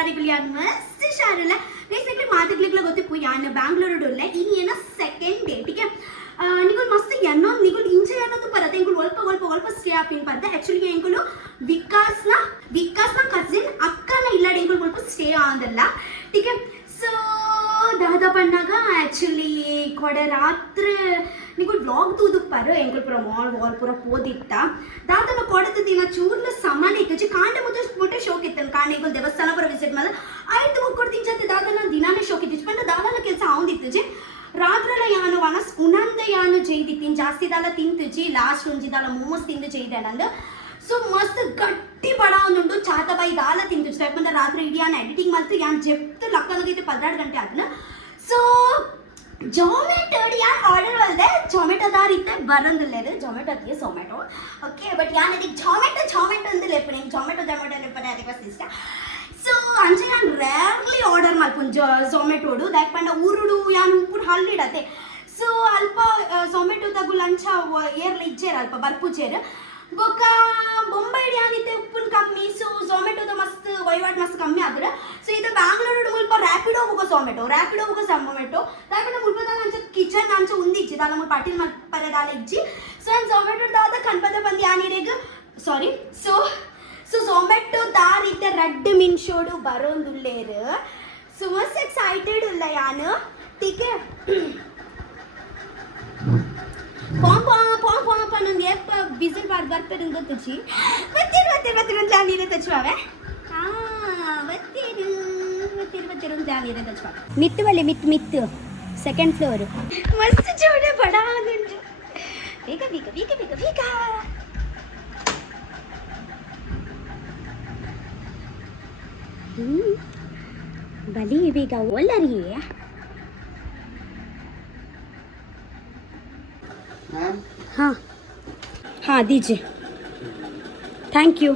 ಹುಷಾರಿಗಳು ಯಾರು ಮಸ್ತ್ ಹುಷಾರಿಲ್ಲ ಬೇಸಿಕ್ಲಿ ಮಾತುಗಳಿಗೆ ಗೊತ್ತಿಪ್ಪು ಯಾನು ಬ್ಯಾಂಗ್ಳೂರುಡುಲ್ಲ ಇನ್ನು ಏನೋ ಸೆಕೆಂಡ್ ಡೇಟಿಗೆ ನಿಗಳು ಮಸ್ತ್ ಎನ್ನೋ ನಿಗಳು ಇಂಚೆ ಅನ್ನೋದು ಬರುತ್ತೆ ಎಂಗಳು ಒಲ್ಪ ಸ್ಟೇ ಆಪಿಂಗ್ ಬರುತ್ತೆ ಆ್ಯಕ್ಚುಲಿ ಎಂಗಳು ವಿಕಾಸ್ನ ಕಸಿನ್ ಅಕ್ಕನ ಇಲ್ಲಾಡಿ ಎಂಗಳು ಒಲ್ಪ ಸ್ಟೇ ಆದಲ್ಲ ಟೀಕೆ ಸೊ ದಾದ ಪಣ್ಣಾಗ ಆ್ಯಕ್ಚುಲಿ ಕೊಡೆ ರಾತ್ರಿ ನಿಗಳು ವ್ಲಾಗ್ ತೂದುಪ್ಪಾರು ಎಂಗಳು ಪೂರ ವಾಲ್ ಪೂರ ಪೋದಿತ್ತ ದಾದನ ಕೊಡದ ದಿನ ಚೂರ್ಲ ಸಮಾನ ಇತ್ತು ಕಾಂಡ ಮುಟ್ಟೆ ಶೋಕ್ ಇತ್ತು ಕಾಂಡ ಎಂಗಳು ದೇವಸ್ಥಾನ ಪೂರ ವಿಸಿಟ್ ಮಾಡಿದ್ರೆ ಆಯ್ತು ಹೋಗ್ಕೊಡ್ತೀನಿ ಜೊತೆ ದಾದನ ದಿನಾನೇ ಶೋಕ್ ಇತ್ತು ಪಂಡ ದಾದನ ಕೆಲಸ ಆವಂದಿತ್ತು ರಾತ್ರೆಲ್ಲ ಯಾನು ವನಸ್ ಉನಂದ ಯಾನು ಜೈದಿತ್ತೀನಿ ಜಾಸ್ತಿ ದಾಲ ತಿಂತುಜಿ ಲಾಸ್ಟ್ ಒಂಜಿದಾಲ ಮೋಮೋಸ್ ತಿಂದು ಜೈದೇನಂದು ಸೊ ಮಸ್ತ್ ಗಟ್ಟಿ ಬಡ ಒಂದುಂಟು ಚಾತಬಾಯಿ ದಾಲ ತಿಂತು ಯಾಕಂದ್ರೆ ರಾತ್ರಿ ಇಡೀ ಯಾನು ಎಡಿಟಿಂಗ್ ಮಾಡ್ತು ಯಾನು ಜೆಪ್ತು ಲಕ್ಕನಗೈತೆ 12 ಗಂಟೆ ಆದ್ನ ಸೊ ಜೊಮೆಟೊ ಯಾನು ಆರ್ಡರ್ ಅಲ್ಲದೆ ಜೊಮೆಟೊದಾರ ಇತ್ತೆ ಬರಂದಿಲ್ಲ ಇದು ಜೊಮೆಟೊ ಅದೇ ಝೊಮ್ಯಾಟೊ ಓಕೆ ಬಟ್ ಯಾನು ಅದಕ್ಕೆ ಜೊಮೆಟೊ ಅಂದ್ರೆ ಲೇಪನೆ ಜೊಮೆಟೊ ಲೇಪನೆ ಅದಕ್ಕೆ ಇಷ್ಟ ಸೊ ಅಂಚೆ ನಾನು ರೇರ್ಲಿ ಆರ್ಡರ್ ಮಾಡ್ಕೊಂಡು ಝೊಮ್ಯಾಟೊಡು ದಾಕ್ ಪಂಡ ಊರುಡು ಯಾನು ಉಪ್ಪು ಹಲ್ಲಿಡತ್ತೆ ಸೊ ಅಲ್ಪ ಝೊಮ್ಯಾಟೊದಾಗು ಲಂಚ ಏರ್ಲ ಇಜ್ಜೇರ ಅಲ್ಪ ಬರ್ಪುಜೇರು ಬೊಕ್ಕ ಬೊಂಬೈಡ್ ಯಾನಿತ್ತೆ ಉಪ್ಪುನ ಕಮ್ಮಿ ಸೊ ಝೊಮ್ಯಾಟೊದ ಮಸ್ತ್ ವಹಿವಾಟು ಮಸ್ತ್ ಕಮ್ಮಿ ಆದ್ರೆ ಸೊ ಇದು ಬ್ಯಾಂಗ್ಳೂರು ಮುಲ್ಪ ರ್ಯಾಪಿಡೋ ಹೋಗೋ ಝೊಮ್ಯಾಟೊ ರ್ಯಾಪಿಡೋ ಮುಲ್ಪದಾಗ ಅಂಚ ಕಿಚನ್ ಅಂಚ ಉಂದಿಜ್ಜಿ ದಾಲ ಮುಲ್ಪ ಪಾಟೀಲ್ ಪರದಾಲ ಇಜ್ಜಿ ಸೊ ನಾನು ಝೊಮ್ಯಾಟೊದಾದ ಕನ್ಪದ ಬಂದು ಯಾನಿರೇಗ ಸಾರಿ ಸೊ ಝೊಮ್ಯಾಟೊ ದಾರಿದ್ದ ರೆಡ್ ಮಿನ್ಶೋಡು ಬರೋಂದುಲ್ಲೇರು ಸೊ ಮಸ್ತ್ ಎಕ್ಸೈಟೆಡ್ ಉಲ್ಲ ಯಾನು ಟೀಕೆ ಪಾಂಪ ನಂಗೆ ಎಪ್ಪ ಬಿಸಿಲ್ ಬರ್ಪೇರು ಗೊತ್ತುಚಿ ಬತ್ತೀರು ಜಾನಿರೆ ತಚ್ಚುವೆ ಬತ್ತೀರು ಜಾನಿರೆ ತಚ್ಚುವ ಮಿತ್ತು ಬಲ್ಲೆ ಮಿತ್ತು ಸೆಕೆಂಡ್ ಫ್ಲೋರ್ ಮಸ್ತ್ ಜೋಡೆ ಬಡ ಆದುಂಟು ಬೇಗ ಬಲಿ ಬೇಗ ಒಲ್ಲರಿ हाँ दीजिए थैंक यू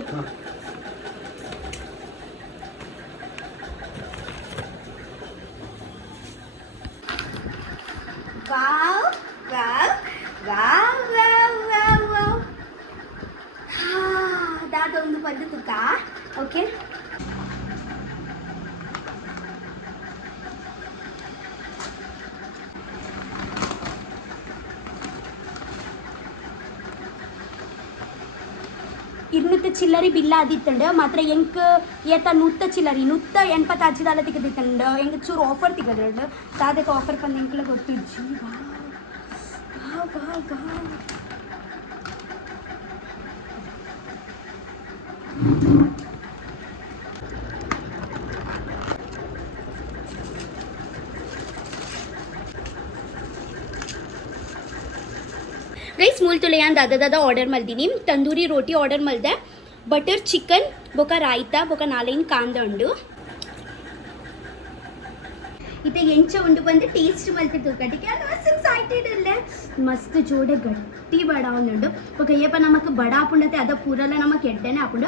वाव दादोंದು ಬಂದಿತ್ತು ಓಕೆ ഇരുന്നൂറ്റി ചില്ലറി ബില്ലാദിട്ടുണ്ട് മാത്രം എനിക്ക് ഏത്ത 100 ചില്ലറി 185 ದಾಲ ತೆಗೆದಿട്ടുണ്ട് ಎಂಗೆ ಚೂರು ಆಫರ್ ತೆಗೆದಿട്ടുണ്ട് ಅದಕ್ಕೆ ಆಫರ್ ಬಂದು ಎಂಕಲ್ಲ ಗೊತ್ತು ಜೀ ವಾ ಗೈಸ್ ಮೂಲ್ತುಲೆ ಯಾನ್ ದಾದ ಆರ್ಡರ್ ಮಲ್ದಿನಿ ತಂದೂರಿ ರೋಟಿ ಆರ್ಡರ್ ಮಲ್ದೆ ಬಟರ್ ಚಿಕನ್ ಬೊಕ ರಾಯ್ತಾ ಬೊಕ 4 ಕಾಂದ ಉಂಡು ಇತ್ತೆ ಎಂಚ ಉಂಡು ಬಂದು ಟೇಸ್ಟ್ ಮಲ್ತಿದ್ದು ಕಟ್ಟಿಗೆ ಮಸ್ತ್ ಎಕ್ಸೈಟೆಡ್ ಅಲ್ಲೇ ಮಸ್ತ್ ಜೋಡೆ ಗಟ್ಟಿ ಬಡ ಉಂಡು ಬೊಕ ಏಪ ನಮಕ್ ಬಡ ಆಪುಂಡತೆ ಅದ ಪೂರಲ್ಲ ನಮಕ್ ಎಡ್ಡೆನೆ ಆಪುಂಡ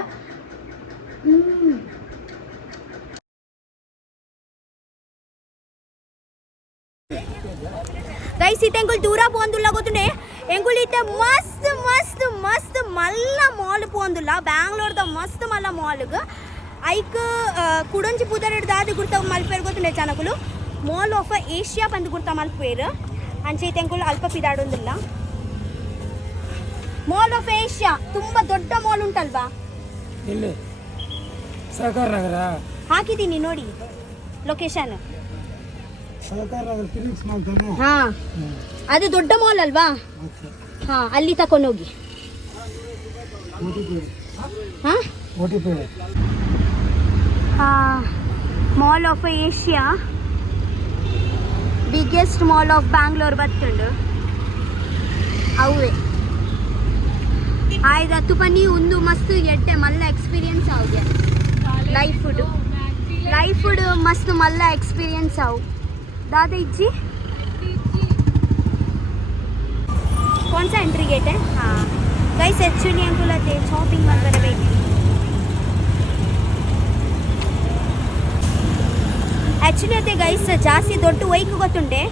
ಗೈಸ್ ಇತ್ತೆ ಎಂಗುಲ್ ದೂರ ಪೋಂದುಲ್ಲ ಗೊತ್ತುಂಡೆ ಎಂಗುಲ್ ಇತ್ತೆ ಮಸ್ತ್ ಮಲ್ಲ ಮಾಲ್ ಪೋಂದುಲ್ಲ ಬ್ಯಾಂಗ್ಳೂರ್ದ ಮಸ್ತ್ ಮಲ್ಲ ಮಾಲ್ಗ್ ಐಕ್ ಕುಡಂಜಿ ಪೂದರೆಡ್ ದಾದಿ ಗುರ್ತ ಮಲ್ಪೇರ್ ಗೊತ್ತುಂಡೆ ಜನಕುಲು ಮಾಲ್ ಆಫ್ ಏಷ್ಯಾ ಬಂದು ಗುರ್ತ ಮಲ್ಪೇರ್ ಅಂಚೆ ಇತ್ತೆ ಎಂಗುಲ್ ಅಲ್ಪ ಪಿದಾಡೊಂದಿಲ್ಲ ಮಾಲ್ ಆಫ್ ಏಷ್ಯಾ ತುಂಬಾ ದೊಡ್ಡ ಮಾಲ್ ಉಂಟಲ್ವಾ ಇಲ್ಲಿ ಸಹಕಾರ ನಗರ ಹಾಕಿದ್ದೀನಿ ನೋಡಿ ಲೊಕೇಶನ್ ಸಹಕಾರ ನಗರ ಫಿನಿಕ್ಸ್ ಮಾಲ್ ತಾನೆ ಹಾ ಅದು ದೊಡ್ಡ ಮಾಲ್ ಅಲ್ವಾ ಹಾ ಅಲ್ಲಿ ತಕೊಂಡೋಗಿ ಹಾ mall of Asia biggest mall of Bangalore ಬತ್ತುಂಡು ಅವೇ ಆಯ್ದು ಹತ್ತು ಬನ್ನಿ ಒಂದು ಮಸ್ತ್ ಎಡ್ಡೆ ಮಲ್ಲ ಎಕ್ಸ್ಪೀರಿಯನ್ಸ್ ಅವ್ಗೆ ಲೈಫ್ ಫುಡ್ ಮಸ್ತ್ ಮಲ್ಲ ಎಕ್ಸ್ಪೀರಿಯನ್ಸ್ ಅವು दादा इज्जी कौन सा एंट्री गेट है हाँ गाइस एक्चुअली अंकुल ते शॉपिंग ಮಾಡ್ತಾರೆ ಬೇಕು एक्चुअली ते गाइस ಜಾಸ್ತಿ ದೊಡ್ಡ ವೈಕ್ ಗೊತ್ತುಂಡೆ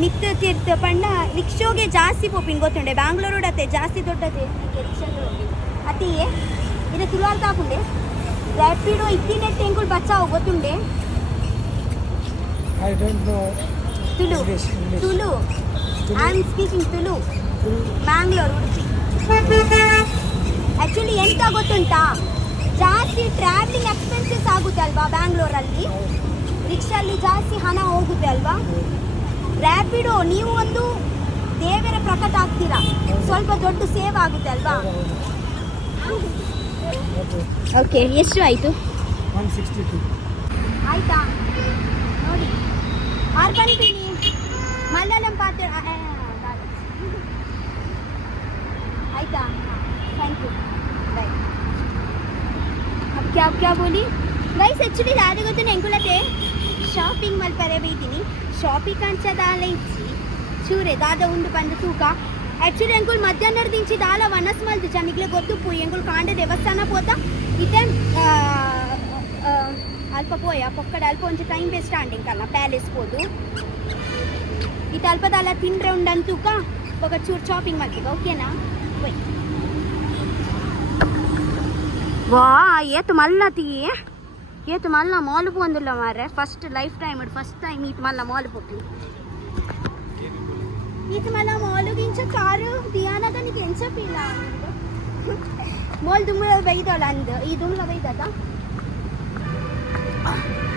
ಮಿತ್ತು ತೀರ್ಥ ಪಂಡ ರಿಕ್ಷೋಗೆ ಜಾಸ್ತಿ ಪೋಪಿಂಗ್ ಗೊತ್ತುಂಡೆ ಬ್ಯಾಂಗ್ಳೂರು ಅತ್ತೆ ಜಾಸ್ತಿ ದೊಡ್ಡತೆ ರಿಕ್ಷಾ ಅತಿ ಇದು ತುಲಾರ್ ತಾಕುಂಡೆ ರ್ಯಾಪಿಡೋ ಇತ್ತಿನೆಟ್ಟು ಎಂಕುಲು ಬಚ್ಚಾವು ಗೊತ್ತುಂಡೆ I don't know Tulu English. Tulu I am speaking Tulu Mangalore Udupi actually ಎಂತ ಗೊತ್ತುಂಟಾ ಜಾಸ್ತಿ ಟ್ರಾವೆಲಿಂಗ್ ಎಕ್ಸ್ಪೆನ್ಸಸ್ ಆಗುತ್ತೆ ಅಲ್ವಾ ಬ್ಯಾಂಗ್ಳೂರಲ್ಲಿ ರಿಕ್ಷಲ್ಲಿ ಜಾಸ್ತಿ ಹಣ ಹೋಗುತ್ತೆ ಅಲ್ವಾ ರ್ಯಾಪಿಡೋ ನೀವು ಒಂದು ದೇವರ ಪ್ರಕಟ ಆಗ್ತೀರಾ ಸ್ವಲ್ಪ ದೊಡ್ಡ ಸೇವ್ ಆಗುತ್ತೆ ಅಲ್ವಾ ಓಕೆ ಎಷ್ಟು ಆಯಿತು 162. ಆಯ್ತಾ ನೋಡಿ ಅರ್ಬಂತೀನಿ ಮಲಯಾಳಂ ಪಾತ್ರ ಆಯ್ತಾ ಥ್ಯಾಂಕ್ ಯು ಬಾಯ್ अब क्या बोली गाइस एक्चुअली दादा ಗೊತ್ತು ಎಂಕುಲತೆ ಶಾಪಿಂಗ್ ಮಲ್ಪರೆ ಬೈತೀನಿ ಶಾಪಿಂಗ್ ಕಂಚ ದಾಲ ಇಚ್ಚಿ ಚೂರೆ ದಾದ ಉಂಡು ಬಂದ ತೂಕ ಆ್ಯಕ್ಚುಲಿ ಎಂಕುಲ್ ಮಧ್ಯಾಹ್ನದ ದಿಂಚಿ ದಾಲ ವನಸ್ ಮಲ್ತು ಚಮಿಗ್ಲೆ ಗೊತ್ತು ಪೋಯಿ ಎಂಕುಲ್ ಕಾಂಡ ದೇವಸ್ಥಾನ ಪೋತ ಇತ್ತೆ ಅಲ್ಪ ಪೋಯ ಪೊಕ್ಕಡ ಅಲ್ಪ ಒಂಚು ಟೈಮ್ ವೇಸ್ಟ್ ಆಂಡಿಂಕಲ್ಲ ಪ್ಯಾಲೇಸ್ ಹೋದು ಇದು ಅಲ್ಪದಲ್ಲ ತಿಂದ್ರೆ ಉಂಡಂತೂಕ ఒక ಚೂರು ಶಾಪಿಂಗ್ ಮಾಡ್ತೀವಿ ಓಕೆನಾ ಬೈ ವಾ ಏತು ಮಲ್ಲ ತೀ ಏತು ಮಲ್ಲ ಮಾಲ್ ಪೋಂದಿಲ್ಲ ಮಾರೆ first life time first time ಈತ್ ಮಲ್ಲ ಮಾಲ್ ಪೋತಿ ಈತ್ ಮಲ್ಲ ಮಾಲ್ ಗಿಂಚ ಕಾರು ದಿಯಾನಗ ನೀ ಎಂಚ ಫೀಲ್ ಮಾಲ್ ದುಮ್ಲ ಬೈದಲ್ಲ ಅಂದ ಈ ದುಮ್ಲ ಬೈದದ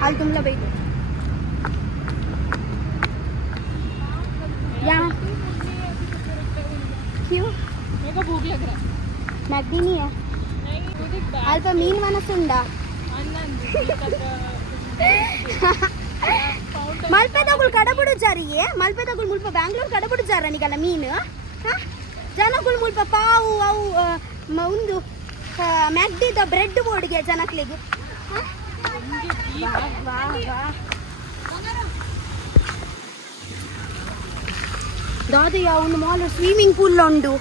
ಅಲ್ಲಿ ದುಮ್ಲ ಬೈದ ಯಾ क्यों मेरे को भूख लग रहा है मैगडी नहीं है नहीं मुझे अल्प मीन मनसुंडा ಮಲ್ಪೆದಗುಳು ಕಡಬುಡು ಜಾರಿಯೇ ಮಲ್ಪೆದಗುಳು ಮುಲ್ಪ ಬ್ಯಾಂಗ್ಳೂರ್ ಕಡಬುಡು ಜಾರ ನಿಗಲ್ಲ ಮೀನು ಜನಗಳು ಮುಲ್ಪ ಪಾವು ಅವು ಒಂದು ಮ್ಯಾಗ್ಡಿದ ಬ್ರೆಡ್ ಬೋರ್ಡ್ಗೆ ಜನಕ್ಲಿಗೆ ದಾದು ಯಾವ ಮಾಲ್ ಸ್ವಿಮ್ಮಿಂಗ್ ಪೂಲ್ ಉಂಡು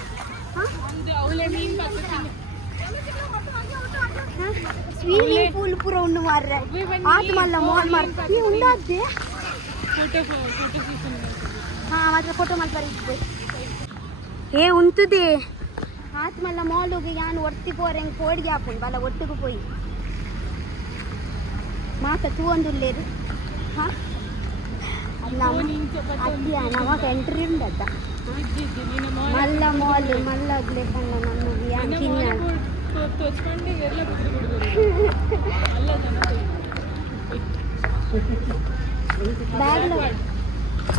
ಸ್ವಿಮ್ಮಿಂಗ್ ಪೂಲ್ ಪೂರ ಉಂಡು ಮಾರ್ರೆ ಆತ ಮಲ್ಲ ಮಾಲ್ ಮಾರ್ರೆ ಈ ಉಂಡಾದ್ದೆ फोटो ಹಾಂ ಮಾತ್ರ ಫೋಟೋ ಮಾಡ್ತಾರೆ ಇತ್ತು ಏ ಉಂಟುದೇ ಆತ ಮಲ್ಲ ಮಾಲುಗೆ ಯಾನು ಒಟ್ಟಿ ಪೋರೆಂಗೆ ಕೋಡಿಗೆ ಹಾಕೊಂಡು ಬಲ್ಲ ಒಟ್ಟಿಗೆ ಪೋಯಿ ಮಾತ ತೂ ಒಂದುಲ್ಲೇರು ಹಾಂ ಅದ್ಯಾ ನಮಗೆ ಎಂಟ್ರಿ ಉಂಡದ್ದ ಮಲ್ಲ ಮಾಲ್ ಮಲ್ಲ ಆಗ್ಲೇ ಕಣ್ಣ ನಮಗೆ ಯಾನ್ ಕಿನ್ಯ ಬ್ಯಾಗ್ಲ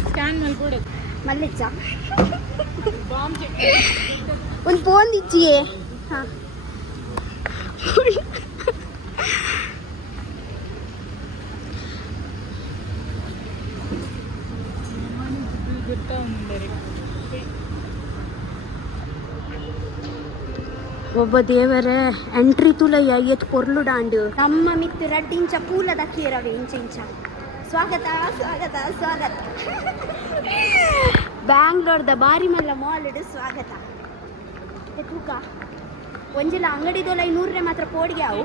ಸ್ಕ್ಯಾನ್ ಮಾಡ್ಕೊಡು ಮಲ್ಲಿಚ್ಚ ಬಾಂಬ್ ಚೆಕ್ ಒಂದು ಫೋನ್ ಇಚ್ಚಿಯೇ ಹಾಂ ಗೊತ್ತಾ ಒಂದು ಒಬ್ಬ ದೇವರೇ ಎಂಟ್ರಿ ತುಲಯ್ಯ ಎತ್ ಪೊರ್ಲು ಡಾಂಡು ನಮ್ಮ ಮಿತ್ತು ರಡ್ಡಿಂಚ ಪೂಲದ ಕೀರವೆ ಇಂಚ ಇಂಚ ಸ್ವಾಗತ ಸ್ವಾಗತ ಸ್ವಾಗತ ಬ್ಯಾಂಗ್ಳೂರ್ದ ಬಾರಿ ಮಲ್ಲ ಮಾಲ್ಡ್ ಸ್ವಾಗತ ತೂಕ ಒಂಜಲ ಅಂಗಡಿದೊಲ 100 ಮಾತ್ರ ಪೋಡಿಗೆ ಅವು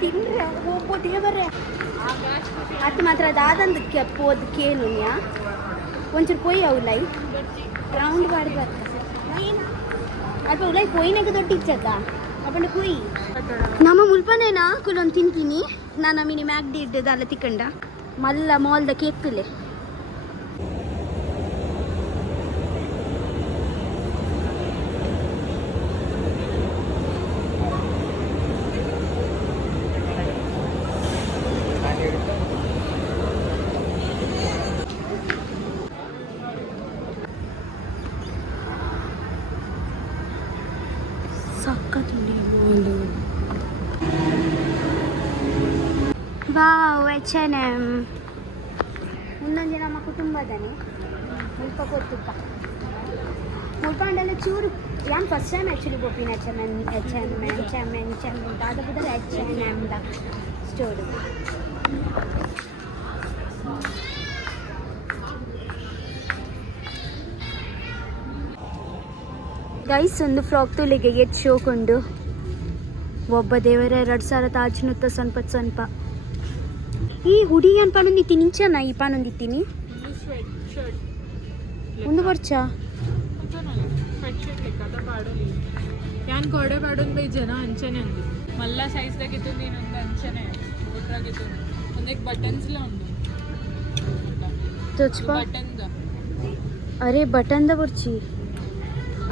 ತಿಂದ್ರೆ ಒಬ್ಬ ದೇವರೇ ಅದು ಮಾತ್ರ ದಾದಂದು ಪೋದ್ ಕೇನುನ್ಯಾ ಒಂಚೂರು ಪೊಯ್ ಅವು ಲೈ ರೌಂಡ್ ಮಾಡಿ ಬರ್ತ ಅಲ್ಪ ಉಲೈ ಪೊಯ್ನಾಗ ದೊಡ್ಡಿಚ್ಚಕ್ಕ ಅಪ್ಪಂಡು ಪೊಯ್ ನಮ್ಮ ಮುಲ್ಪನೇನಾ ಕುಲೊಂದು ತಿಂತೀನಿ ನಾನು ಮಿನಿ ಮ್ಯಾಗ್ಡಿ ಇದ್ದದಲ್ಲ ತಿಕ್ಕಂಡ ಮಲ್ಲ ಮಾಲ್ದ ಕೇಕ್ಲೆ ವಾವ್ H&M ಇನ್ನೊಂದು ನಮ್ಮ ಕುಟುಂಬದನೆ ಮುಲ್ಪ ಕೊತ್ತುಪ್ಪ ಮುಲ್ಪಂಡೆಲ್ಲ ಚೂರು ಯಾನ್ ಫಸ್ಟ್ ಟೈಮ್ ಆ್ಯಕ್ಚುಲಿ ಬೋಪಿನ H&M ದಾದ ಬುದರ H&M ದ ಸ್ಟೋರು ಗೈಸ್ ಒಂದು ಫ್ರಾಕ್ ತುಲಿಗೆ ಎದ್ದು ಶೋಕೊಂಡು ಒಬ್ಬ ದೇವರೇ 2,000 ತಾಜ್ನುತ್ತ ಸ್ವಲ್ಪ ಈ ಹುಡಿ ಅನ್ಪಾನೊಂದಿತ್ತೀನಿ ಇಂಚನ ಈ ಪಾನೊಂದಿತ್ತೀನಿ ಒಂದು ವರ್ಷ స్వెట్ షర్ట్ లెక్క పాడలి యాన్ కోడే పాడొని పోయి జన అంచనే ఉంది మళ్ళా సైజ్ తగ్గుతుంది నేను అంచనే ఊట్రాగుతుంది కొందరికి బటన్స్లో ఉంది ತೋಚ್ಪಾ ಬಟನ್ದ ಅರೆ ಬಟನ್ದ ಬರ್ಚಿ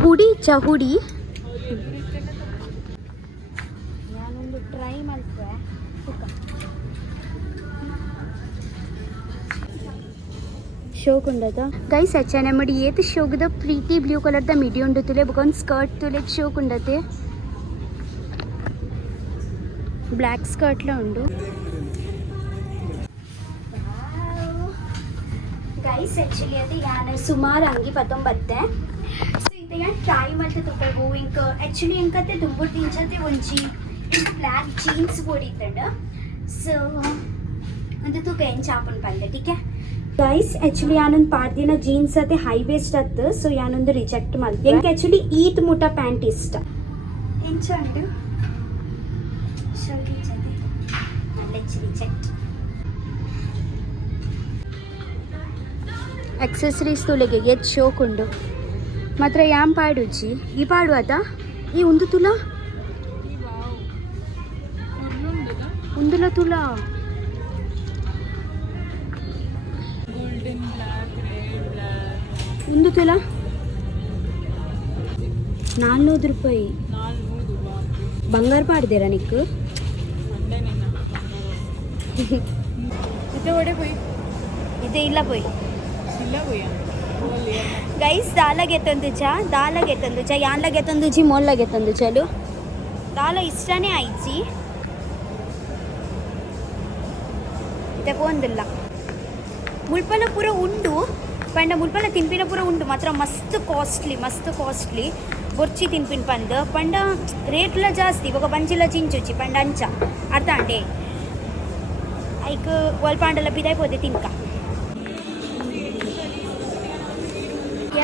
ಹುಡಿ ಇಚ್ಚ ಹುಡಿ ನಾನೊಂದು ಟ್ರೈ ಮಾಡ್ತೆ ಶೋಕ್ ಉಂಡದ ಗೈಸ್ ಅಚ್ಚ ನಮ್ಮಡಿ ಏತ್ ಶೋಕ್ದ ಪ್ರೀತಿ ಬ್ಲೂ ಕಲರ್ದ ಮಿಡಿ ಉಂಡು ತುಲೆ ಬೊಕೊಂದು ಸ್ಕರ್ಟ್ ತುಲೆ ಶೋಕ್ ಉಂಡತೆ ಬ್ಲ್ಯಾಕ್ ಸ್ಕರ್ಟ್ಲ ಉಂಡು ಗೈಸ್ ಆ್ಯಕ್ಚುಲಿ ಅದು ಯಾನು ಸುಮಾರು ಅಂಗಿ ಪತ್ತೊಂಬತ್ತೆ ಸೊ ಇದು ಯಾನು ಟ್ರೈ ಮಾಡ್ತೆ ತಗೊಳ್ಬೋ ಇಂಕ ಆ್ಯಕ್ಚುಲಿ ಇಂಕತ್ತೆ ತುಂಬ ತಿಂಚತೆ ಒಂಜಿ ಬ್ಲ್ಯಾಕ್ ಜೀನ್ಸ್ ಬೋಡಿತ್ತಂಡು ಸೊ ಒಂದು ತೂಕ ಏನು ಚಾಪನ್ ಪಂದೆ ಟೀಕೆ ಗೈಸ್ ಆ್ಯಕ್ಚುಲಿ ಯಾನೊಂದು ಪಾಡ್ದಿನ ಜೀನ್ಸ್ ಅತ್ತೆ ಹೈ ವೇಸ್ಟ್ ಅತ್ತು ಸೊ ಯಾನೊಂದು ರಿಜೆಕ್ಟ್ ಮಾಡ್ದೆ ಎಂಕ್ ಆ್ಯಕ್ಚುಲಿ ಈತ್ ಮುಟ ಪ್ಯಾಂಟ್ ಇಷ್ಟ ಎಂಚಂಡು ಸೊ ರಿಜೆಕ್ಟ್ యాక్సెసరీస్ తులగే ఎత్ షోక్ ఉండు మాత్ర యాం పాడుచి ఈ పాడు అత ఈ ఉందు తులా ఉందుల తులా ಗೋಲ್ಡನ್ ಬ್ಲ್ಯಾಕ್ ರೆಡ್ ಬ್ಲ್ಯಾಕ್ ఉందు తులా 400 ರೂಪಾಯಿ 400 ಬಂಗಾರ ಪಾಡ್ದೇರಾ ನಿಕ್ಕು ಅಂಡೆ ನಿನ್ನ ಇದು ಒಡೆ ಹೋಯ್ ಇದೇ ಇಲ್ಲ పోయి ಇಲ್ಲ ಹೋಯ ಗೈಸ್ ದಾಲ ಗೆತ್ತಂದುಚ ಯಾನ್ಲ ಗೆತ್ತಂದುಜಿ ಮೋಲ್ಲ ಗೆತ್ತಂದುಚಲು ದಾಲ ಇಷ್ಟನೇ ಆಯ್ಚಿ ತಗೊಂದಿಲ್ಲ ಮುಲ್ಪಲ ಪೂರ ಉಂಡು ಪಂಡ ಮುಲ್ಪಲ ತಿನ್ಪಿನ ಪೂರ ಉಂಡು ಮಾತ್ರ ಮಸ್ತ್ ಕಾಸ್ಟ್ಲಿ ಬೊರ್ಚಿ ತಿನ್ಪಿನ ಪಂದು ಪಂಡ ರೇಟ್ಲ ಜಾಸ್ತಿ ಇವಾಗ ಬಂಚಿಲ ಚಿಂಚುಚಿ ಪಂಡ ಅಂಚ ಅರ್ಥ ಅಂಡೆ ಐಕ್ ಒಲ್ಪಾಂಡಲ ಬಿದಾಯ್ಪೋದೆ ತಿನ್ಕ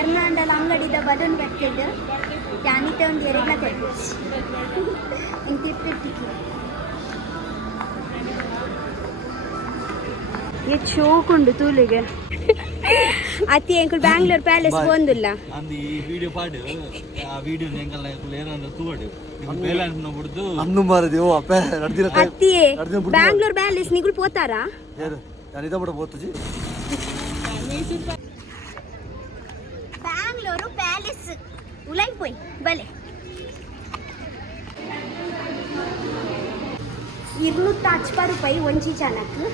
ಎರ್ನಾಂಡಲ ಅಂಗಡಿದ ಬಲೂನ್ ಬೆಟ್ಟಿದ್ದು ಯಾನಿತೆ ಒಂದು ಎರಡ್ಲ ಕೊಡ್ಬೋದು ಹಿಂಗೆ ತಿರ್ತಿರ್ತಿದ್ವಿ ಎಷ್ಟು ಶೋಕುಂಡು ತೂಲಿಗೆ ಅತಿ ಎಂಕುಲು ಬ್ಯಾಂಗ್ಳೂರ್ ಪ್ಯಾಲೇಸ್ ಬಂದಿಲ್ಲ ಅಂದ್ ಈ ವಿಡಿಯೋ ಪಾಡು ಆ ವಿಡಿಯೋ ಎಂಕಲ್ಲ ಏನಾದ್ರು ತೂವಡು ಬೇಲನ್ನು ಬಿಡ್ದು ಅನ್ನು ಮಾರದಿ ಓ ಅಪ್ಪ ನಡ್ದಿರ ಅತ್ತಿಯೇ ಬ್ಯಾಂಗ್ಳೂರ್ ಪ್ಯಾಲೇಸ್ ನಿಗುಲು ಪೋತಾರಾ ಯಾರು ನಾನು ಇದ ಬಿಡ ಬೋತಜಿ ಬ್ಯಾಂಗ್ಳೂರು ಪ್ಯಾಲೇಸ್ ಉಲೈ ಪೋಯ್ ಬಲೆ 250 ರೂಪಾಯಿ ಒಂಜಿ ಜನಕ್ಕೆ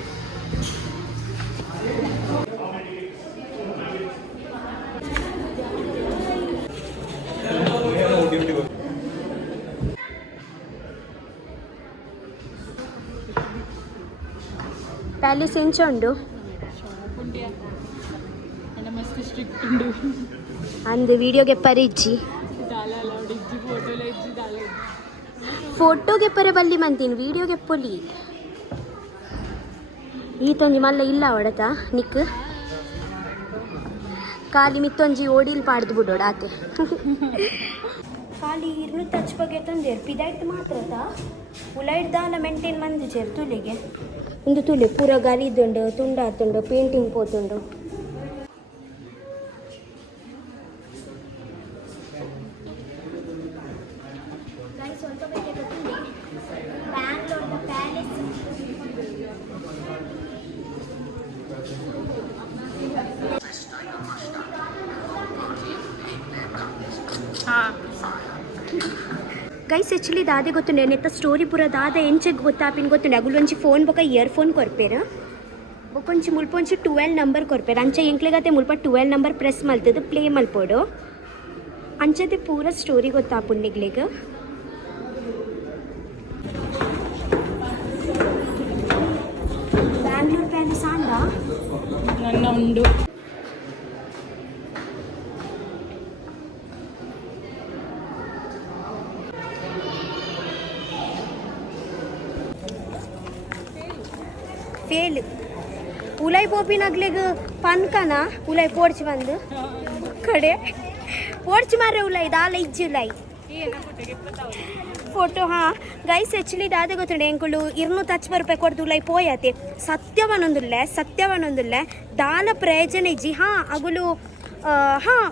ಪ್ಯಾಲೇಸ್ ಎಂಚ ಉಂಡು ಪುಂಡ್ಯ ಅಂಡ ಮಸ್ತ್ ಸ್ಟ್ರಿಕ್ಟ್ ಉಂಡು ಅಂದ್ ವಿಡಿಯೋಗೆ ಪರಿಜ್ಜಿ ದಾಲ ಅಲೌಡ್ ಇಜ್ಜಿ ಫೋಟೋಲ ಇಜ್ಜಿ ದಾಲ ಫೋಟೋಗೆ ಪರೆ ಬಲ್ಲಿ ಮಂತೀನಿ ವಿಡಿಯೋಗೆ ಪೊಲಿ ಈತೊಂಜಿ ಮಲ್ಲ ಇಲ್ಲ ಹೊಡತ ನಿಕ್ ಖಾಲಿ ಮಿತ್ತೊಂಜಿ ಓಡಿಲ್ ಪಾಡ್ದು ಬಿಡೋಡ ಆತೆ ಖಾಲಿ 200 ಬಗ್ಗೆ ತಂದೇರು ಪಿದಾಯ್ತು ಮಾತ್ರದ ಉಲೈಟ್ ದಾಲ ಮೇಂಟೈನ್ ಮಂದಿ ಚೇರು ತುಲಿಗೆ ಒಂದು ತುಲಿ ಪೂರ ಗಲೀದುಂಡು ತುಂಡಾತುಂಡು ಪೇಂಟಿಂಗ್ ಪೋತುಂಡು ಬ್ಯಾಂಗ್ಳೂರ್ನ ಪ್ಯಾಲೇಸ್ ಗೈಸ್ ಆ್ಯಕ್ಚುಲಿ ದಾದೆ ಗೊತ್ತುಂಡೆ ನೆತ್ತ ಸ್ಟೋರಿ ಪೂರ ದಾದ ಎಂಚೆಗೆ ಗೊತ್ತಾಪಿನ ಗೊತ್ತುಂಡೆ ಅಗುಲೊಂಚಿ ಫೋನ್ ಬೊಕ ಇಯರ್ಫೋನ್ ಕೊರ್ಪೇರ ಬೊಕೊಂಚಿ ಮುಲ್ಪೊಂಚಿ 12 ನಂಬರ್ ಕೊರ್ಪೇರ ಅಂಚೆ ಎಂಕ್ಲೆಗತ್ತೆ ಮುಲ್ಪ 12 ನಂಬರ್ ಪ್ರೆಸ್ ಮಲ್ತದು ಪ್ಲೇ ಮಲ್ಪೋಡು ಅಂಚದೆ ಪೂರ ಸ್ಟೋರಿ ಗೊತ್ತಾಪುಂಡಿಗ್ಲಿಗೆ ಬ್ಯಾಂಗ್ಳೂರ್ ಪ್ಯಾಲೇಸ್ ಆಂಡ ನನ್ನ ಉಂಡು ಫೇಲ್ ಉಲೈ ಪೋಪಿನಾಗ್ಲೆಗ್ ಪನ್ಕನ ಉಲೈ ಪೋಡ್ಚಿ ಬಂದು ಕಡೆ ಪೋಡ್ಚಿ ಮಾರ್ರೆ ಉಲೈ ದಾಲ ಇಜ್ಜಿ ಉಲೈ ಫೋಟೋ ಹಾಂ ಗೈಸ್ ಆ್ಯಕ್ಚುಲಿ ದಾದ ಗೊತ್ತುಂಡೆ ಎಂಕುಲು 250 ರೂಪಾಯಿ ಕೊಡ್ದು ಉಲೈ ಪೋಯತೆ ಸತ್ಯವನೊಂದುಲ್ಲೆ ದಾಲ ಪ್ರಯೋಜನ ಇಜ್ಜಿ ಹಾಂ ಅಗುಲು ಹಾಂ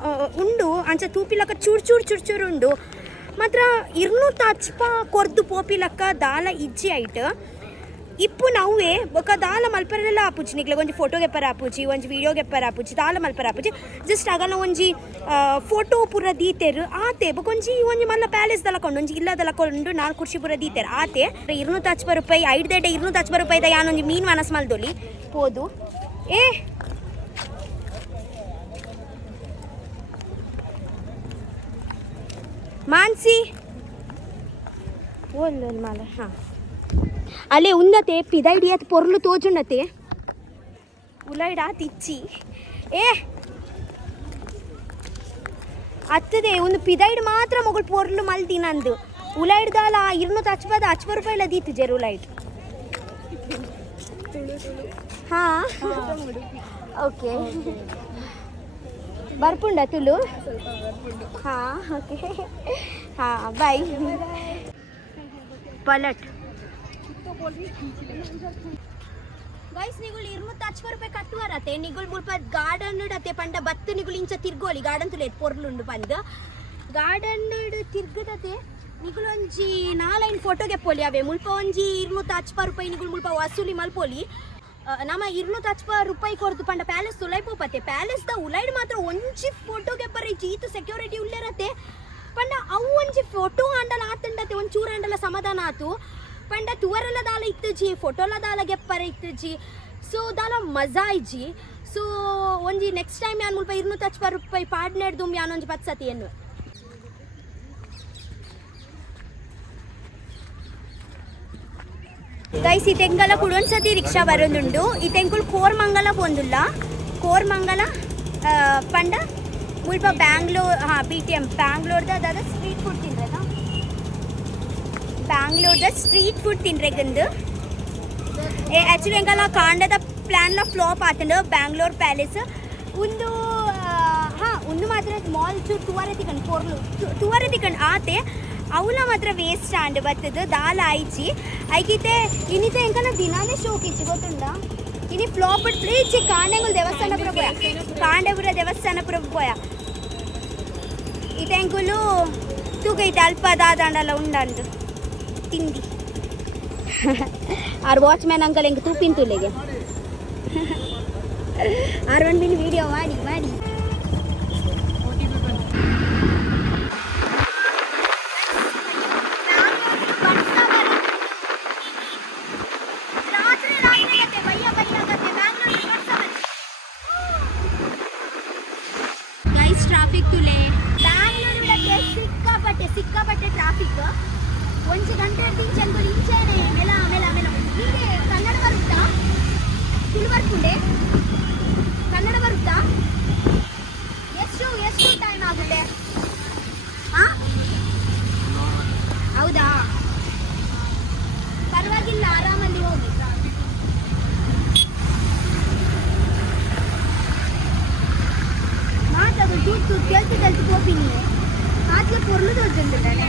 ಉಂಡು ಅಂಚ ತೂಪಿಲಕ ಚೂರು ಉಂಡು ಮಾತ್ರ ಇರ್ನೂರು ತಚ್ಪ ಕೊರ್ದು ಪೋಪಿಲಕ್ಕ ದಾಲ ಇಜ್ಜಿ ಆಯ್ತು ಇಪ್ಪು ನಾವೇ ಬೊಕ ದಾಲ ಮಲ್ಪರೆಲ್ಲ ಆಪುಜಿ ನಿಕ್ಲೆ ಒಂಜಿ ಫೋಟೋಗೆ ಪರ ಆಪುಜಿ ಒಂಜಿ ವಿಡಿಯೋಗೆ ಪರ ಆಪುಜಿ ದಾಲ ಮಲ್ಪರ ಆಪುಜಿ ಜಸ್ಟ್ ಆಗಲ್ಲ ಒಂಜಿ ಫೋಟೋ ಪೂರ ದೀತೆರು ಆತೆ ಬೊಕೊಂಜಿ ಒಂಜಿ ಮಲ್ಲ ಪ್ಯಾಲೇಸ್ ದಲ ಕೊಂಡು ಒಂಜಿ ಇಲ್ಲದಲ ಕೊಂಡು 4 ಕುರ್ಚಿ ಪೂರ ದೀತೆರು ಆತೆ 280 ರೂಪಾಯಿ 5 ಡೇಟೆ 280 ರೂಪಾಯಿದ ಯಾನೊಂಜಿ ಮೀನು ಮನಸ್ ಮಲ್ದೊಲಿ ಪೋದು ಏ ಮಾನ್ಸಿ ಓಲ್ ಮಾಲ ಹಾಂ ಅಲ್ಲೇ ಉಂದತೆ ಪಿದೈಡಿ ಅತ್ ಪೊರ್ಲು ತೋಜುಂಡತೆ ಉಲೈಡ ತಿಚ್ಚಿ ಏ ಅತ್ತದೆ ಒಂದು ಪಿದೈಡ್ ಮಾತ್ರ ಮಗಳು ಪೊರ್ಲು ಮಲ್ದಿ ನಂದು ಉಲೈಡ್ದಾಲ 280 ರೂಪಾಯಿಲ ದೀತು ಜೆರು ಉಲೈಡ್ ಹಾಂ ಓಕೆ ಬರ್ಪುಂಡ ತುಳು ಹಾಂ ಓಕೆ ಹಾಂ ಬಾಯ್ ಪಲಟ್ ಗೈಸ್ ನಿಗುಲ್ 280 ರೂಪಾಯಿ ಕಟ್ಟುವರತೆ ನಿಗುಲ್ ಮುಲ್ಪ ಗಾರ್ಡನ್ ಅತೆ ಪಂಡ ಬತ್ತು ನಿಗುಲ್ ಇಂಚ ತಿರ್ಗೋಲಿ ಗಾರ್ಡನ್ ತುಲೇತ್ ಪೊರ್ಲುಂಡು ಪಂದ್ ಗಾರ್ಡನ್ ತಿರ್ಗದತೆ ನಿಗುಲ್ ಒಂಜಿ 4 ಫೋಟೋಗೆ ಪೋಲಿ ಅವೇ ಮುಲ್ಪ ಒಂಜಿ 280 ರೂಪಾಯಿ ನಿಗುಲ್ ಮುಲ್ಪ ವಸೂಲಿ ಮಲ್ಪೋಲಿ ನಮ್ಮ 280 ರೂಪಾಯಿ ಕೊರ್ದು ಪಂಡ ಪ್ಯಾಲೇಸ್ ತುಲೈ ಪೋಪತ್ತೆ ಪ್ಯಾಲೇಸ್ ದ ಉಲೈಡ್ ಮಾತ್ರ ಒಂಜಿ ಫೋಟೋಗೆ ಪರ ಈತು ಸೆಕ್ಯೂರಿಟಿ ಉಳ್ಳೇರತ್ತೆ ಪಂಡ ಅವು ಒಂಜಿ ಫೋಟೋ ಆಂಡಲ ಆತಂಡತೆ ಒಂಚೂರು ಚೂರ ಆಂಡಲ ಸಮಾಧಾನ ಆತು ಪಂಡ ತುವರೆಲ್ಲ ದಾಲ ಇತ್ತಜಿ ಫೋಟೋಲ ದಾಲ ಗೆಪ್ಪರೆ ಇತ್ತಜಿ ಸೊ ದಾಲ ಮಜಾ ಇಜ್ಜಿ ಸೊ ಒಂಜಿ ನೆಕ್ಸ್ಟ್ ಟೈಮ್ ಯಾನ್ ಮುಲ್ಪ 280 ರೂಪಾಯಿ ಪಾಡ್ನೆಡ್ ದುಂಬಿ ಯಾನೊಂಜಿ 10 ಸತಿ ಎನ್ನು ಗೈಸ್ ಇತೆಂಗಲ ಕುಡೊಂದ್ಸತಿ ರಿಕ್ಷಾ ಬರೋದುಂಡು ಇತೆಂಕುಲ್ ಕೋರ್ಮಂಗಲ ಪೋಂದುಲ್ಲ ಕೋರ್ಮಂಗಲ ಪಂಡ ಮುಲ್ಪ ಬ್ಯಾಂಗ್ಳೂರ್ ಹಾಂ BTM ಬ್ಯಾಂಗ್ಳೂರ್ದ ಅದಾದ ಸ್ಟ್ರೀಟ್ ಫುಡ್ ತಿನ್ರದ ಬ್ಯಾಂಗ್ಳೂರ್ದ ಸ್ಟ್ರೀಟ್ ಫುಡ್ ತಿನ್ರೆಗಂದು ಆ್ಯಕ್ಚುಲಿ ಎಂಕಲ್ಲ ಕಾಂಡದ ಪ್ಲ್ಯಾನ್ಲ ಫ್ಲಾಪ್ ಆತಂಡು ಬ್ಯಾಂಗ್ಳೂರ್ ಪ್ಯಾಲೇಸ್ ಒಂದು ಹಾಂ ಒಂದು ಮಾತ್ರ ಮಾಲ್ ಚೂರು ತುವರೆ ತಿಕ್ಕಂಡು ಪೊರ್ಲು ತುವರೆ ತಿಕ್ಕಂಡು ಆತೆ ಅವಲ ಮಾತ್ರ ವೇಸ್ಟ್ ಆಂಡ್ ಬತ್ತದು ದಾಲ ಆಯ್ಚಿ ಐಕಿತೆ ಇನ್ನಿತೆ ಎಂಕನ ದಿನಾನೇ ಶೋಕ್ ಇಚ್ಚಿ ಗೊತ್ತುಂಡ ಇನಿ ಫ್ಲಾಪ್ ಇಚ್ಚಿ ಕಾಂಡೆಂಗುಲ್ ದೇವಸ್ಥಾನಪುರ ಪೋಯ ಕಾಂಡೆಪುರ ದೇವಸ್ಥಾನಪುರ ಪೋಯ ಇತೆಂಕುಲು ತೂಕ ಐತೆ ಅಲ್ಪ ದಾದಾಂಡಲ್ಲ ಉಂಡಂದು ತಿಂಡಿ ಆರ್ ವಾಚ್ಮ್ಯಾನ್ ಅಂಕಲ್ ಹೆಂಗೆ ತೂಪಿನ ತುಲೆಗೆ ಆರ್ ಒಂದು ವಿಡಿಯೋ ಮಾಡಿ ಮಾಡಿ ಟ್ರಾಫಿಕ್ ತುಲೆ ಬ್ಯಾಂಗ್ಳೂರು ಸಿಕ್ಕಾಪಟ್ಟೆ ಟ್ರಾಫಿಕ್ ಒಂಜಿ ಗಂಟೆ ಇಂಚೆಂದು ಇಂಚೆನೆ ಮೆಲ ಮೆಲ ಮೆಲ ಹೀಗೆ ಕನ್ನಡ ಬರುತ್ತಾ ತುಳು ಬರ್ಪುಂಡೆ ಕನ್ನಡ ಬರುತ್ತಾ ಎಷ್ಟು ಟೈಮ್ ಆಗುತ್ತೆ ಹಾಂ ಹೌದಾ ಪರವಾಗಿಲ್ಲ ಆರಾಮಲ್ಲಿ ಹೋಗಿ ಮಾತಾಡು ತೂತು ಕೇಳ್ತು ಹೋಗ್ತೀನಿ ಆಚೆ ಪೊರ್ಲು ತೋರ್ಜಂದಿದ್ದಾನೆ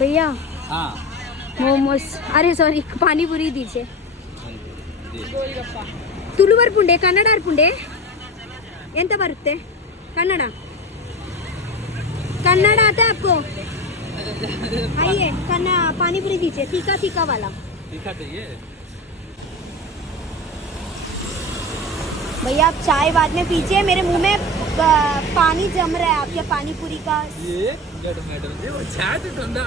भैया हाँ मोमोस अरे सॉरी पानी पूरी दीजिए ತುಳು ಬರ್ಪುಂಡೆ ಕನ್ನಡ ಅರ್ಪುಂಡೆ ಎಂತ ಬರುತ್ತೆ ಕನ್ನಡ ಕನ್ನಡ आता आपको आइए कन्ना पानी पूरी दीजिए तीखा वाला तीखा चाहिए भैया आप चाय बाद में पीजिए मेरे मुंह में पानी जम रहा है आपके पानी पूरी का ये मैडम जी वो चाय तो ठंडा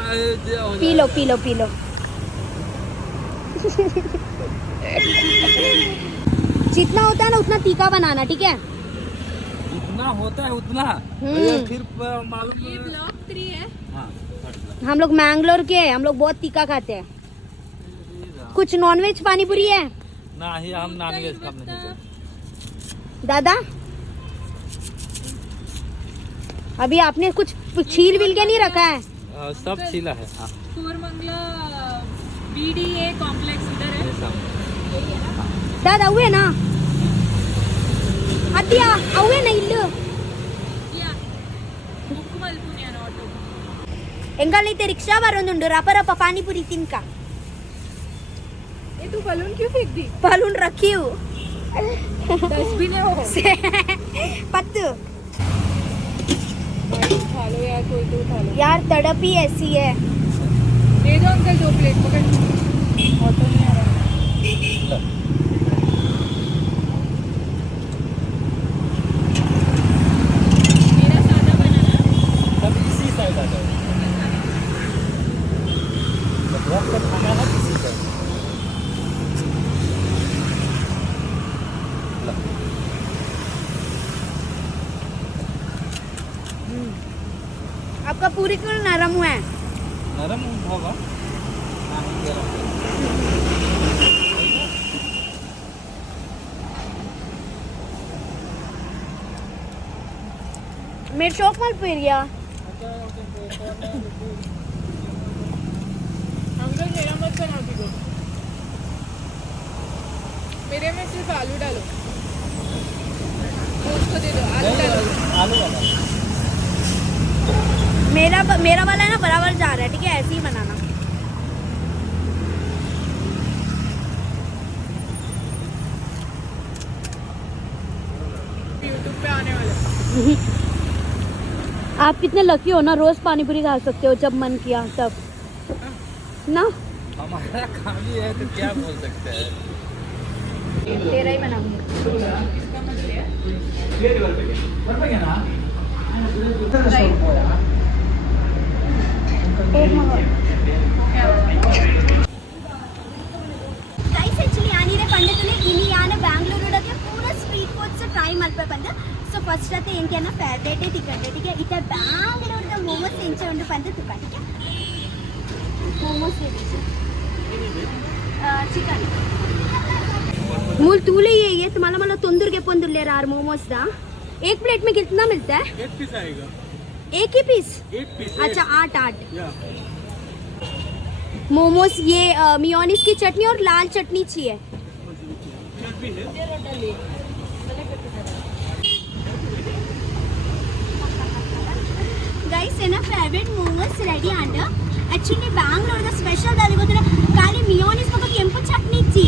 पी लो जितना होता है ना उतना तीखा बनाना ठीक है जितना होता है उतना फिर मालूम ये ब्लॉक 3 है हाँ हम लोग मैंगलोर के हैं हम लोग बहुत तीखा खाते हैं कुछ नॉनवेज पानी पूरी है ना ही हम नॉनवेज कम नहीं करते दादा अभी आपने कुछ छील विल के नहीं रखा है सब छीला है हाँ कोरमंगला BDA कॉम्प्लेक्स इधर है ये सब दादा हुए ना अद्या हुए ना इल्लू या मुक्कु मल्पुनिया ऑटो ಎಂಗಲ್ಲೈತೆ ರಿಕ್ಷಾ ಬರೋದುಂಡು ರಪ ಪಾನಿಪುರಿ ತಿನ್ಕ ये तू बलून क्यों फेंक दी ಬಲೂನ್ ರಖಿಯು डस्टबिन है वो ಪತ್ತು भाई खा लो यार, कोई तो खा लो। यार तड़प ही ऐसी है। दे दो अंकल 2 प्लेट पकड़। ऑटो नहीं आ रहा। मेरा सादा बनाना। सब इसी साइड आ जाओ, मतलब आपका खाना है इसी साइड। आपका पूरी क्यों नरम हुआ है? नरम होगा। हाँ, गरम। मेरे शौक मल फिर गया। अंकल मेरा मत बना दो, मेरे में सिर्फ आलू डालो। वो उसको दे दो, आलू डालो। आलू वाला मेरा वाला है ना बराबर जा रहा है, ठीक है, ऐसे ही बनाना। यूट्यूब पे आने वाला। आप कितने लकी हो ना, रोज पानी पूरी खा सकते हो जब मन किया तब ना। हमारा काम ही है तो क्या बोल सकते हैं। तेरा ही बनाऊंगी। ಗೈಸ್ ಆ್ಯಕ್ಚುಲಿ ಯಾನಿದೆ ಪಂಡದಲ್ಲಿ ಇನಿ ಯಾನ ಬ್ಯಾಂಗ್ಳೂರಿಗೆ ಪೂರ ಸ್ಟ್ರೀಟ್ ಫುಡ್ಸ್ ಟ್ರೈ ಮಾಡ್ಬೇಕು ಬಂದು ಸೊ ಫಸ್ಟ್ ಅತ್ತೆ ಎಂಕೆನ ಫೇವ್ರೇಟ್ ತಿಕ್ಕಂಡೆ ಟೀಕೆ ಇತ್ತ ಬ್ಯಾಂಗ್ಳೂರ್ದ ಮೋಮೋಸ್ ಎಂಚೆ ಉಂಡು ಬಂದು ತುಕಾಟಿಕೆ ಮೋಮೋಸ್ ಚಿಕನ್ मूल तूले ये तुम्हारा मतलब तंदूर के पंदूर ले रहा मोमोज दा। एक प्लेट में कितना मिलता है? 8 पीस आएगा। एक ही पीस? 8 पीस। अच्छा 8 या मोमोज। ये मियोनीज की चटनी और लाल चटनी चाहिए। चटनी है। ಗೈಸ್ ಏನ favourite momos ready and actually ಬ್ಯಾಂಗ್ಳೂರ್ದ ಸ್ಪೆಷಲ್ ಅಲ್ಲಿ ಗೊತ್ತಿಲ್ಲ ಖಾಲಿ ಮಿಯೋನಿಸ್ ಮತ್ತು ಕೆಂಪು ಚಟ್ನಿ ಇಚ್ಚಿ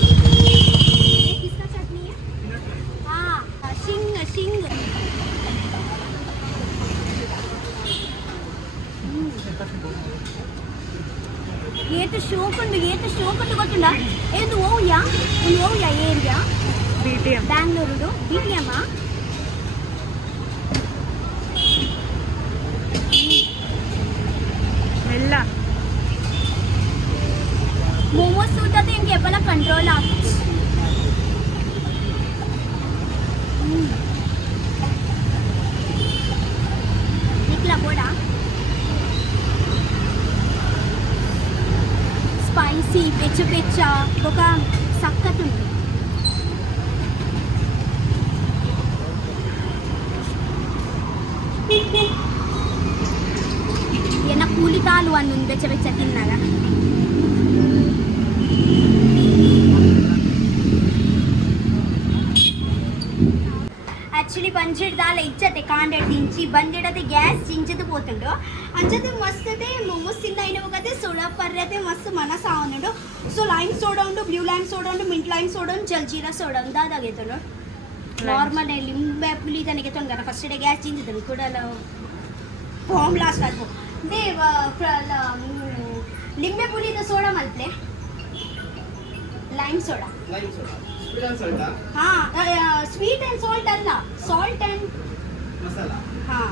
ಕಿಸ್का चटनी है हाँ शिंग शिंग ये तो शौक उंटु ಗೊತ್ತುಂಡ ಇದು ಓವ್ಯಾ ಏರಿಯಾ BTM ಬ್ಯಾಂಗ್ಳೂರುದು BTM ಎಲ್ಲ मोमोज सूटा तो इनके अपना कंट्रोल आप निकला बोड़ा स्पाइसी पेच्चा ఒక సక్కత్ ఉంది ಏನ ಕೂಲಿತಾಲು ಒಂದು ಬೆಚ್ಚ ತಿನ್ನಾಗ ಆ್ಯಕ್ಚುಲಿ ಬಂಜಿಡ್ದಾಲ ಇಚ್ಚತೆ ಕಾಂಡೆಡ್ ದಿಂಚಿ ಬಂದಿಡತೆ ಗ್ಯಾಸ್ ಜಿಂಚದು పోతుండు అంచతే మస్తతే మోమోస్ తిన్న అయిన ఒకతే సోడా పర్రతే మస్తు మనಸ ఆవునుండు సో లైమ్ సోడా ఉండు ಬ್ಲೂ ಲೈಮ್ ಸೋಡಾ ಉಂಡು ಮಿಂಟ್ ಲೈಮ್ ಸೋಡಾ ಉಂಡು ಜಲ್ಜೀರಾ ಸೋಡಾ ಉಂಡು ಅದಾಗೈತನು ನಾರ್ಮಲ್ ಲಿಂಬೆ ಪುಲಿ ತನಗೆ ತೊಂದರೆ ಫಸ್ಟ್ ಡೇ ಗ್ಯಾಸ್ ಜಿಂಚಿದನು ಕೂಡ ಹೋಮ್ ಲಾಸ್ಟ್ ಆದ್ವು ದೇ ಲಿಂಬೆ ಪುಲಿದ ಸೋಡಾ ಮಲ್ತೆ ಲೈಮ್ ಸೋಡಾ हाँ स्वीट एंड सॉल्ट अल्ल सॉल्ट एंड मसाला हाँ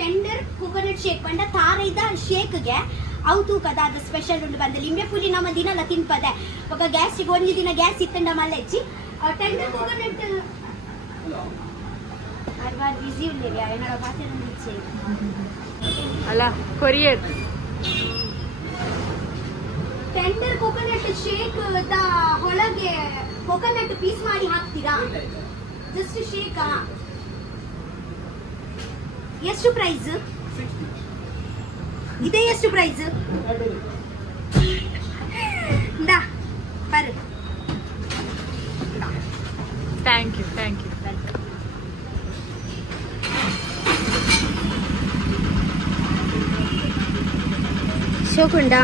टेंडर कोकोनट शेक पंड तारैद शेक ಗೆ ಅವು ತೂಕದ ಅದು ಸ್ಪೆಷಲ್ ಉಂಡು ಬಂದ ಲಿಂಬೆ ಪುಲಿ ನಮ್ಮ ದಿನ ಲ ತಿನ್ಪದೆ ಒಕ ಗ್ಯಾಸ್ ಗೆ ಒಂಜಿ ದಿನ ಗ್ಯಾಸ್ ಇತ್ತಂಡ ಮಲ್ಲೆಚ್ಚಿ ಟೆಂಡರ್ ಕೋಕೋನಟ್ ಅರ್ವಾರ್ ಬಿಸಿ ಉಳ್ಳೇರಿ ಏನರ ಮಾತೆ ನಂದಿಚ್ಚೆ ಅಲ್ಲ ಕೊರಿಯರ್ ಟೆಂಡರ್ ಕೋಕೋನಟ್ ಶೇಕ್ ದ ಒಳಗೆ ಕೋಕೋನಟ್ ಪೀಸ್ ಮಾಡಿ ಹಾಕ್ತೀರಾ ಜಸ್ಟ್ ಶೇಕ್ ಎಷ್ಟು ಪ್ರೈಸ್ ಇದೆ ಎಷ್ಟು ಪ್ರೈಸ್ ದಾ ಪರ್ ಥ್ಯಾಂಕ್ ಯು ಶೋಕುಂಡ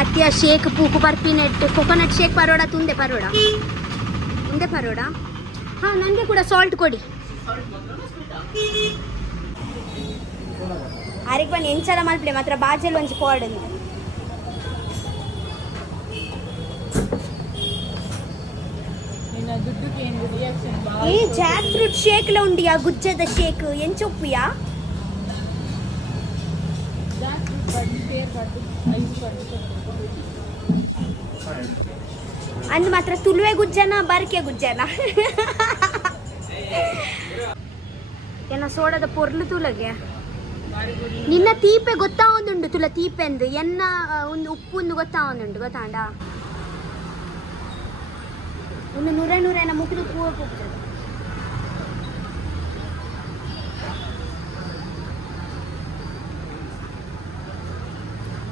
ಅತ್ಯ ಶೇಕ್ ಪೂಕು ಬರ್ಪಿನೆಟ್ ಕೋಕೋನಟ್ ಶೇಕ್ ಪರೋಡ ತುಂದೆ ಪರೋಡ ಹಾಂ ನನಗೆ ಕೂಡ ಸಾಲ್ಟ್ ಕೊಡಿ. ಆರಿಗೆ ಬನ್ನಿ ಎಂಚಲ ಮಲ್ಪಡೆ ಮಾತ್ರ ಬಾಜಲ್ಲಿ ಒಂಚು ಕೋಡನ್ನು. ನಿನ್ನ ದುಡ್ಡುಗೆ ಏನು ರಿಯಾಕ್ಷನ್ ಈ ಜಾಕ್ ಫ್ರೂಟ್ ಶೇಕ್ಲ ಉಂಡಿಯಾ ಗುಜ್ಜದ ಶೇಕ್ ಎಂಚೊಪ್ಪುಯಾ ಬಡ್ಡಿ ಪೇರ್ ಬಡ್ಡಿ 5 ಬಡ್ಡಿ ಅಂದ್ ಮಾತ್ರ ತುಳುವೆ ಗುಜ್ಜನ ಬಾರಿಕೆ ಗುಜ್ಜನ ಏನ ಸೋಡದ ಪೊರ್ಲು ತುಲಗೆ ನಿನ್ನ ತೀಪೆ ಗೊತ್ತಾವೊಂದುಂಡು ತುಲ ತೀಪೆ ಅಂದು ಎನ್ನ ಒಂದು ಉಪ್ಪು ಗೊತ್ತಾವೊಂದುಂಡು ಗೊತ್ತಾಂಡ ಒಂದು ನೂರೇನ ಮುಗಿದು ಪೂವ ಹೋಗ್ತದೆ.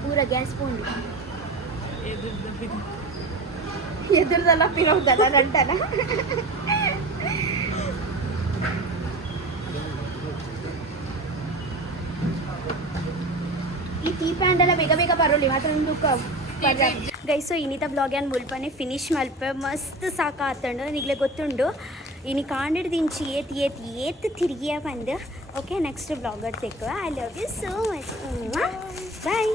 ಪೂರ ಗ್ಯಾಸ್ ಪೂಂಡು ಎದುರ್ದಲ್ಲ ಪಿರೋದಲ್ಲ ಗಂಟನ ಈ ತೀ ಪ್ಯಾಂಡೆಲ್ಲ ಬೇಗ ಬೇಗ ಬರೋಲಿ ಮಾತ್ರ ಒಂದು ಗೈಸು ಇನ್ನಿತ ಬ್ಲಾಗ್ ಏನು ಮುಲ್ಪನೆ ಫಿನಿಶ್ ಮಲ್ಪೆ ಮಸ್ತ್ ಸಾಕಾತಂಡು ನಿಗ್ಲೆ ಗೊತ್ತುಂಡು ಇನಿ ಕಾಂಡಿಡ್ದು ಇಂಚಿ ಏತ್ ತಿರುಗಿಯ ಬಂದು. ಓಕೆ ನೆಕ್ಸ್ಟ್ ಬ್ಲಾಗರ್ ತೆಕ್ಕ. I love you so much. Bye.